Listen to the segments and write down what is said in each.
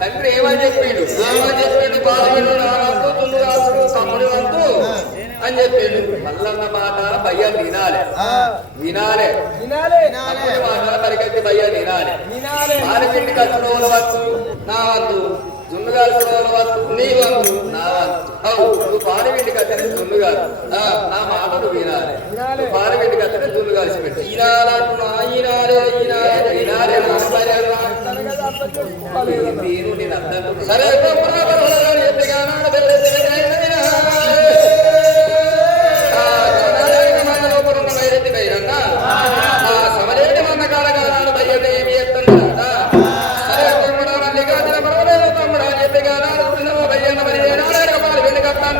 తండ్రి ఏమని చెప్పిండు తమ్ముడు అంటూ అని చెప్పిండు. మల్లన్న మాట భయ్య వినాలే మాట తరికట్టి భయ్య వినాలి. ఆడపిండి కలిసిన వాళ్ళ వద్దు నా వద్దు, జున్ను కలిసిన వాళ్ళ వద్దు నీ వద్దు నా వద్దు. నువ్వు పాడవిండి కట్టిన జున్ను కాదు, నా మాట నువ్వు వినాలి. పాడవిండి కట్టిన జున్ను కలిసి పెట్టి ఈనాలంటున్నా ఈనాలే సరే సమరేటి మన్న కాలగానాలు భయ్యత ఏమి ఎత్తండి సరే తమ్ముడా మల్లికార్జున పర్వాలేదు తమ్ముడా చెప్పి గానాలు భయ్యన్న మరి ఏనాడు వెళ్ళి కట్టా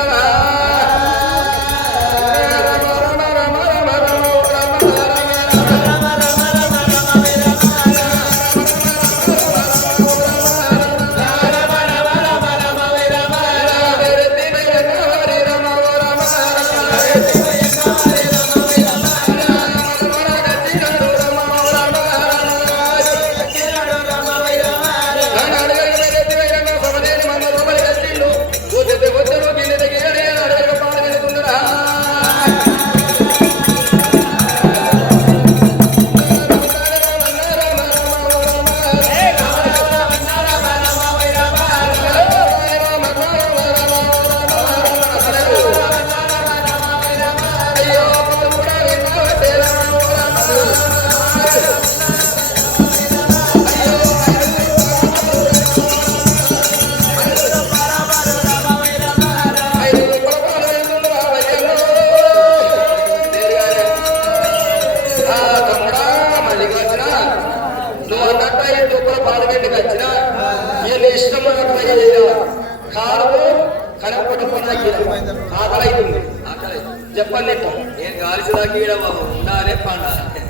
చెప్పండి. నేను గాలిసిదాకి ఉండాలే పండాలి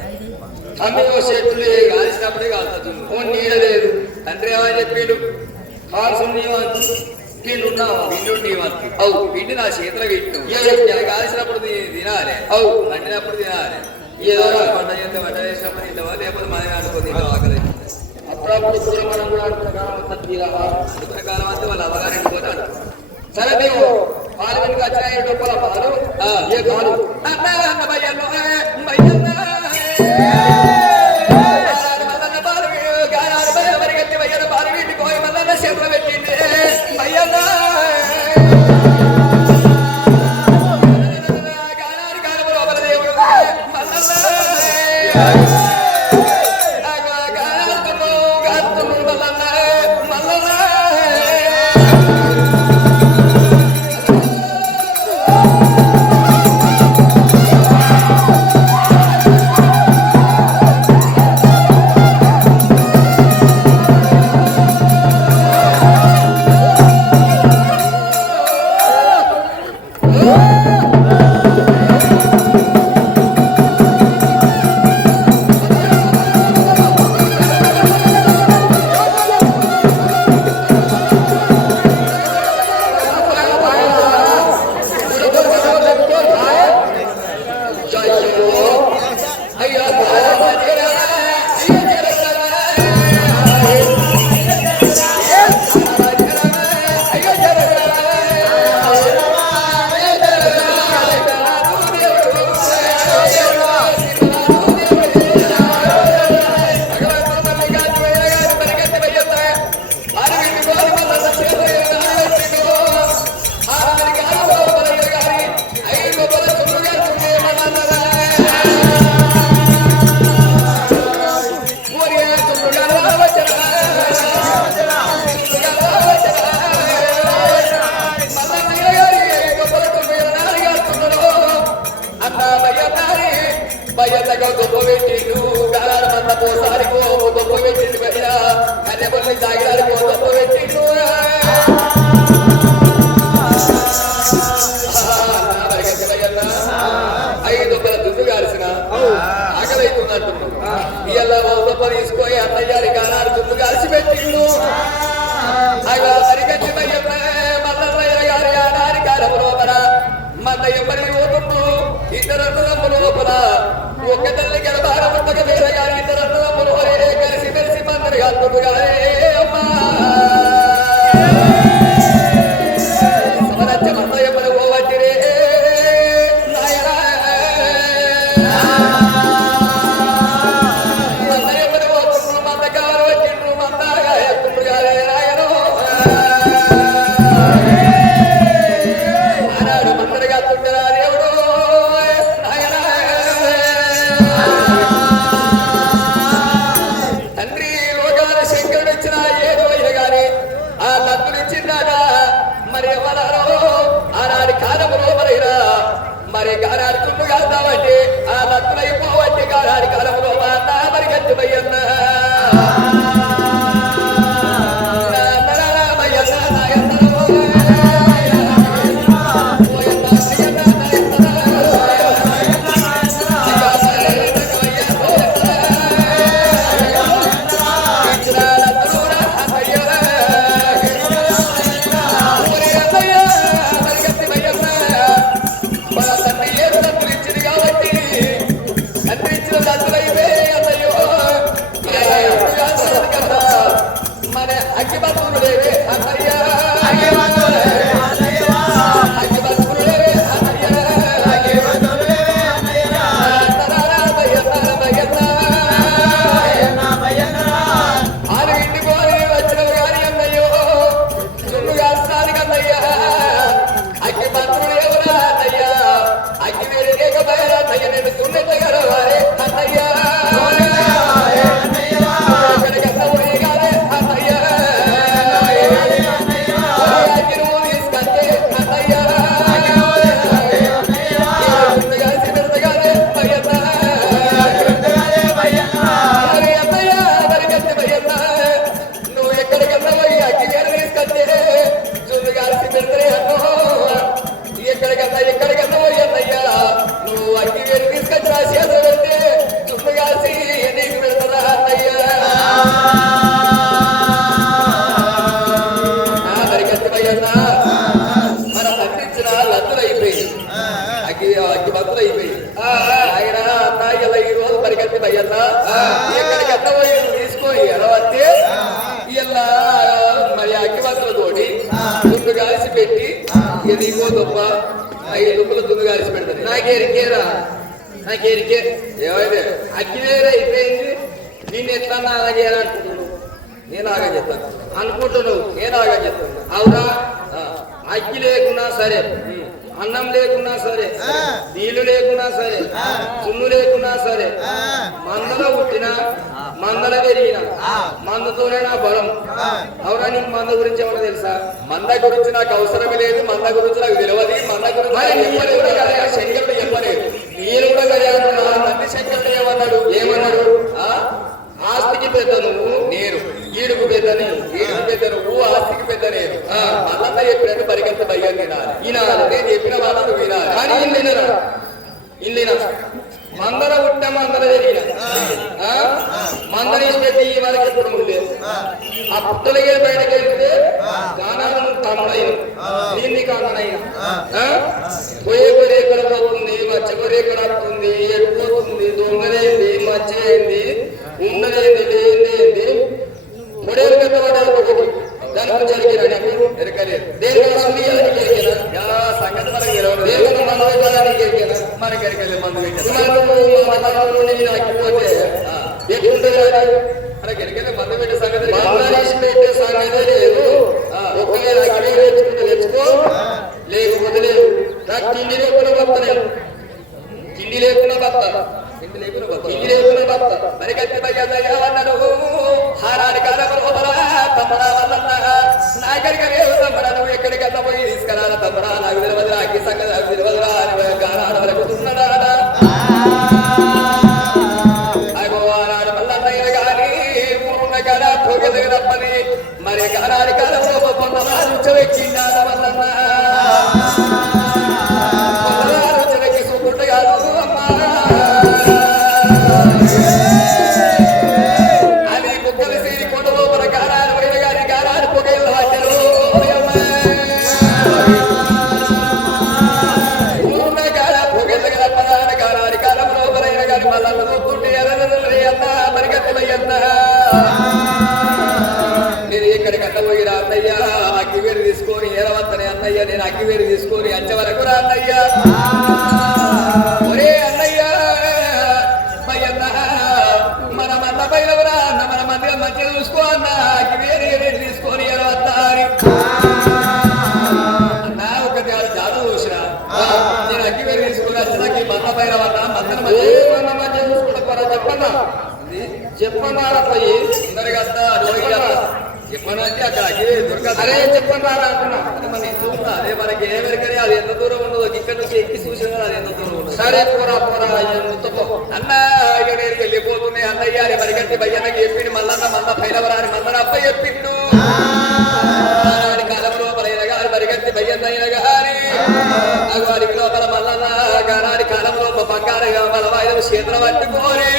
తమ్మి చెట్లు గాలిసినప్పుడే కాలుతుంది నీడ లేదు. తండ్రి ఏమని చెప్పిండు కాల్సు నీ వంతు పిండున్నావు పిండు నీ వంతు అవు పిండి నా చేతిలో పెట్టు కాల్సినప్పుడు తినాలి అవు వండినప్పుడు తినాలి. ఏదో వంట చేస్తే వంట చేసినప్పుడు తింటావా లేకపోతే మన అనుకోని ఆకలి అప్పుడప్పుడు మనం కూడా అనుకున్న కాలం అంతా వాళ్ళు అవగాహన పోతాడు. సరే మేము పాలు వెనుక వచ్చాయి డొప్పల పాలు ఏ కాదు మరిగట్టి వయ్యన పాలు వీటి పోయి మళ్ళీ చేతులు పెట్టింది అయ్యన్న దేవుడు మళ్ళీ తుప్ప తీసుకొని అన్నయ్యారి కానాడు తుప్పు కలిసి పెట్టిండు అయ్యా సరిగట్టి మల్లయ్య గారి ఆనారి కాలం లోపల మల్లయ్య మరి పోతుండు ఇద్దరు అన్నదమ్ముల లోపల ఒక తల్లి గడబార పుట్టక వేరే గారి ఇద్దరు అన్నదమ్ములు కలిసి కలిసి మందరి కాదు అమ్మా మరి గారాడి తుమ్ము కాస్తామంటే ఆ లత్తులైపోవట్టి గారాడి కాలంలో మా అన్న మరి గట్టిపోయన్న తీసుకొని ఎడవస్తే ఇలా మరి అగ్గివత్తులతోటి దున్ను కాల్చి పెట్టి ఇదిగో దుప్ప 5 దుప్పులు దున్ను కాల్చి పెడతాను నాకేరికేరా నాకేరికే ఏమైతే అగ్గి వేరే అయిపోయింది నిన్ను ఎట్లా అలాగే అనుకుంటున్నావు నేను ఆగా చెప్తాను అనుకుంటున్నావు నేను ఆగా చెప్తాను అవునా అగ్గి లేకున్నా సరే అన్నం లేకున్నా సరే నీళ్లు లేకున్నా సరే చున్ను లేకున్నా సరే మందలో పుట్టిన మందల పెరిగిన మందతోనే నా బలం అవునా నీకు మంద గురించి ఏమన్నా తెలుసా మంద గురించి నాకు అవసరమే లేదు మంద గురించి నాకు తెలియదు మంద గురించి శంకరుడు చెప్పలేదు నేను కూడా కదా నంది శంకరుడు ఏమన్నాడు ఆస్తికి పెద్ద నువ్వు నేను ఈడుకు పెద్దని ఈడుకు పెద్ద నువ్వు ఆస్తికి పెద్ద నేను మళ్ళా చెప్పినట్టు పరిగెత్త భయం వినాలి వినాలి నేను చెప్పిన వాళ్ళను వినాలి కానీ ఇల్లినా మందర పుట్ట మందర జరిగిన మందర పెట్టి ఈ వరకు ఎప్పుడు ముందే ఆ పుట్టలగే బయటకు వెళ్తే గానాలను కామడైన దీన్ని కామడైన పోయే కొరేకల పోతుంది మచ్చ కొరేకల వస్తుంది ఎడిపోతుంది దొంగలేంది మచ్చ ఏంది ఉన్నదేంది లేనిదేంది పొడేలు పెద్దవాడు ఒకటి దాని గురించి అడిగినా ఎరకలేదు దేని సంగతి మనకి దేవుడు మనకి మనకి ఎరకలేదు మందు పెట్టిపోతే ఎట్లుంటుంది మనకి ఎరకలే మందు పెట్టే సంగతి పెట్టే సంగతి లేదు ఒకవేళ అగ్గి తెచ్చుకుంటే తెచ్చుకో లేకపోతే లేదు నాకు తిండి లేకుండా బతలేదు తిండి లేకుండా బతాను తిండి లేకుండా బతాను మరి గట్టి అన్నాడు హారాని తమ్మరా నాగరిక తమ్మరా నువ్వు ఎక్కడికన్నా పోయి తీసుకురాలా తమ్మరా నాకు తెలియదు అగ్గి సంగతి నాకు తెలియదురా గానాడ వరకు తున్నాడా అగోనాడు మల్లన్నయ్య గాని ఉన్న కాడ తోగ దగ్గరప్పని మరి గానాడి కాలంలో పొందెక్కిండాడ మల్లన్న రుచలకి సుకుంట కాదు అమ్మా నేను ఎక్కడికి అట్ట పోయిరా అన్నయ్య అగ్గివేరు తీసుకొని ఏరవత్తనే అన్నయ్య నేను అగ్గివేరు తీసుకొని వచ్చే వరకు రా అన్నయ్య ఒరే అన్నయ్య పయ్యన్న మన మంద పైలవరా అన్న మన మందిగా మంచిగా చూసుకో అన్న అగ్గివేరు తీసుకొని ఏరవత్తా అని అన్న ఒకటి జాదు చూసిరా నేను అగ్గివేరు తీసుకొని వచ్చేదానికి మంద పైలవన్నా మందను మంచిగా చూసుకుంటా చెప్పన్నా చెప్పన్నారా పోయి అందరికీ చెప్పనంటే అక్కడ దొరకదు అరే చెప్పన్నారా అంటున్నా అదే మనకి ఏమెరకని అది ఎంత దూరం ఉండదు ఇక్కడ నుంచి ఎక్కి చూసినా అది ఎంత దూరం ఉండదు సరే పోరా పోరా అన్న ఇక నేను వెళ్ళిపోతున్నాయి అన్నయ్య అని మరిగంటి భయ్యన్నకి చెప్పిండు మల్లన్న మంద పైలవరాని మందన అప్ప చెప్పిండు కాలం లోపల అయిన గారి మరిగంటి భయ్యన్న అయిన గారి వారికి లోపల మల్లన్న గారి కాలం లోపల బంగారు బలవాయుధం క్షేత్రం పట్టుకోని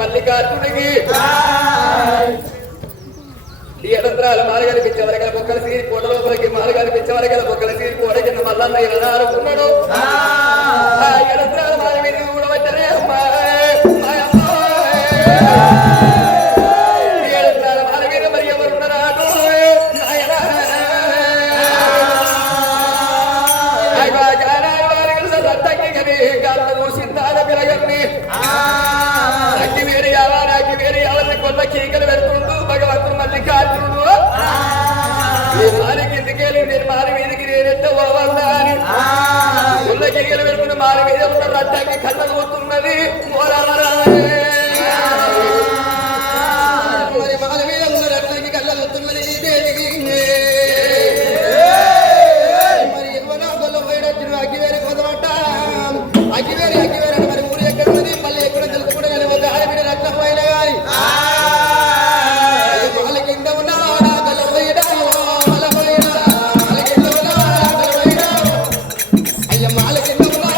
మల్లికార్జునికి ఎడంత్రాలు మాల కనిపించేవరగల బొక్కల సీరి కోట లోపలికి మాల కనిపించేవరగల బొక్కల సీరి కోట కింద మల్లన్న అనుకున్నాడు ఎడంత్రాలు మాల మీద కూడా వచ్చారే అమ్మా ఎడంత్రాల మాల మీద మరి ఎవరున్నాడు చూసిందాల పిలగల్ని అగ్గి వేరే అగ్గి వేరే కొత్త కీకలు పెడుతుండు భగవంతుడు మల్లికార్జునుడు మారి కిందికెళ్ళి నేను మారి మీదకి నేనెంత పోవాలా అని కొత్త కీకలు పెడుతున్న మారి మీద ఉన్న రట్టాకి కళ్ళ పోతున్నది మరి మారి మీద ఉన్న రట్టాకి కళ్ళ పోతున్నది మరి ఎవరో గొల్ల పోయినట్టు అగ్గి వేరే కొదమట అగ్గి వేరే మరి ఊరు ఎక్కడ ఉంది మళ్ళీ ఎక్కడ తెలుసుకుంటే కానీ ఒక ఆడబిడ్డ రక్తం పోయినా కానీ వాళ్ళ కింద ఉన్న అయ్య మాల కింద ఉన్న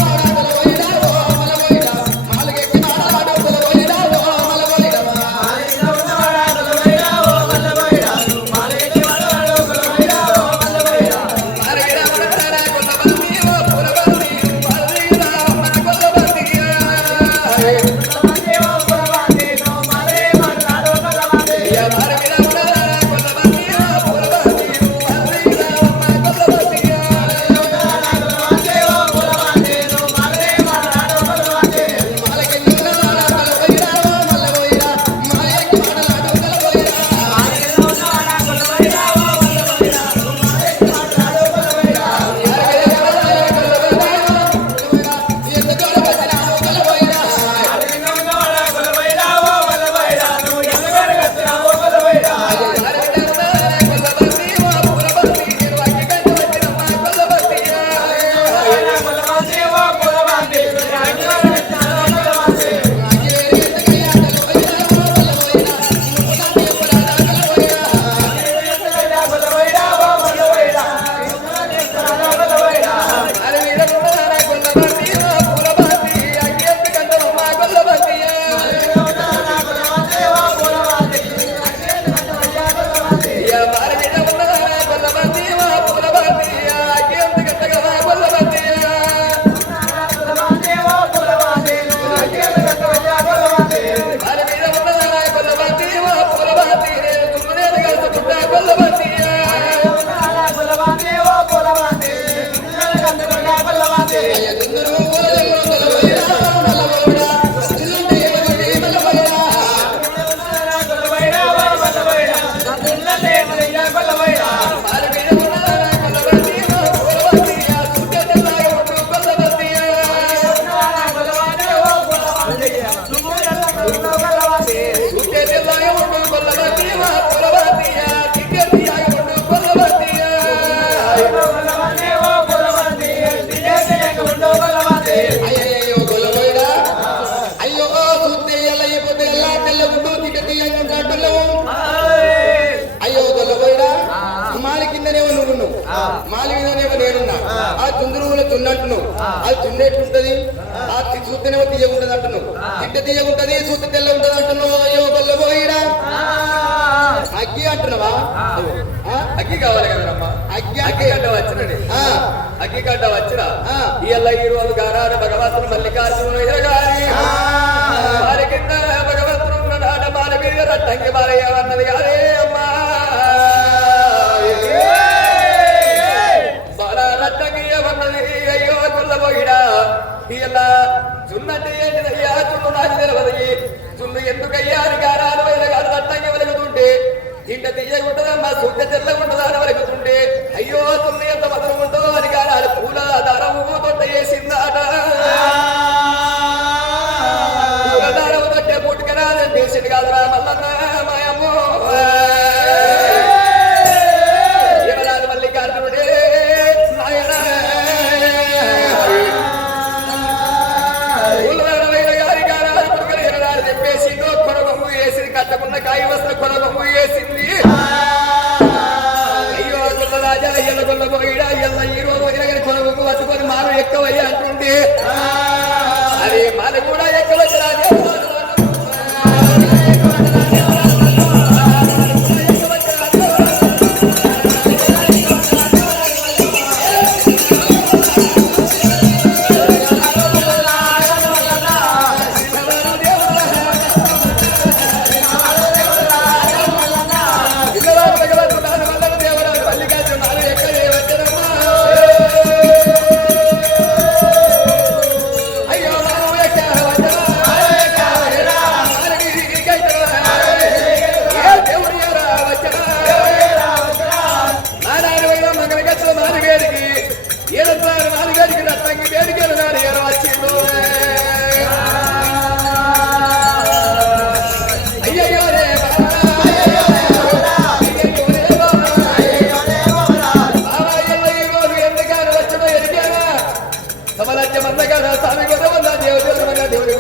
అయ్యో గొల్లబోయిరా మాలి కిందనేమో నువ్వు మాలి మీదనేమో నేనున్నా ఆ చుందురువులో చున్నంటున్నావు అది చున్నెట్టుంటది ఆ చూస్తేనేమో తీయగుంటది అంటున్నావు తింటే తీయగుంటది చూస్తే తెల్ల ఉంటది అంటున్నావు అయ్యో గొల్లబోయిరా అగ్గి అంటున్నావా అగ్గి కావాలి కదమ్మా అగ్గి అగ్గి గడ్డ వచ్చినది అగ్గి గడ్డ వచ్చిన ఇలా ఈ రోజు గారాడు భగవంతుడు మల్లికార్జున గారి వారి కింద భగవంతుడు నాట బాల మీద రట్టంగి బాలయ్యవన్నది కాదే అమ్మా బాల రట్టంగి ఏమన్నది అయ్యో గుల్లబోయిడా ఇలా చున్నది ఏంటిదయ్యా చున్ను నాకు తెలియదు చున్ను ఎందుకయ్యా అని గారాడు గారు రట్టంగి వెలుగుతుంటే ఇంట తీయకుంటుందమ్మా సుక్క తెల్లగుంటుందా అని వెలుగుతుంటే అయ్యో తుల్లి ఎంత మధురం ఉంటుందో అని గారాడు పూల దారము తొట్ట వేసిందాట పూల దారము తొట్టే పుట్టుకరాదని చేసింది కాదురా మల్లన్న మాయమ్మో ఎవరాదు మల్లికార్జునుడే నాయన చెప్పేసి కొనగొమ్ము వేసింది కట్టకున్న కాయ వస్త్ర కొనగొమ్ము వేసింది అయ్యో రాజా ఎల్ల కొల్లబోయిడా ఎల్ల ఈ రోజు కొనగొమ్ము పట్టుకొని మాను ఎక్కువయ్యా అంటుండే అది మన కూడా ఎక్కువ రాజా దేవుడి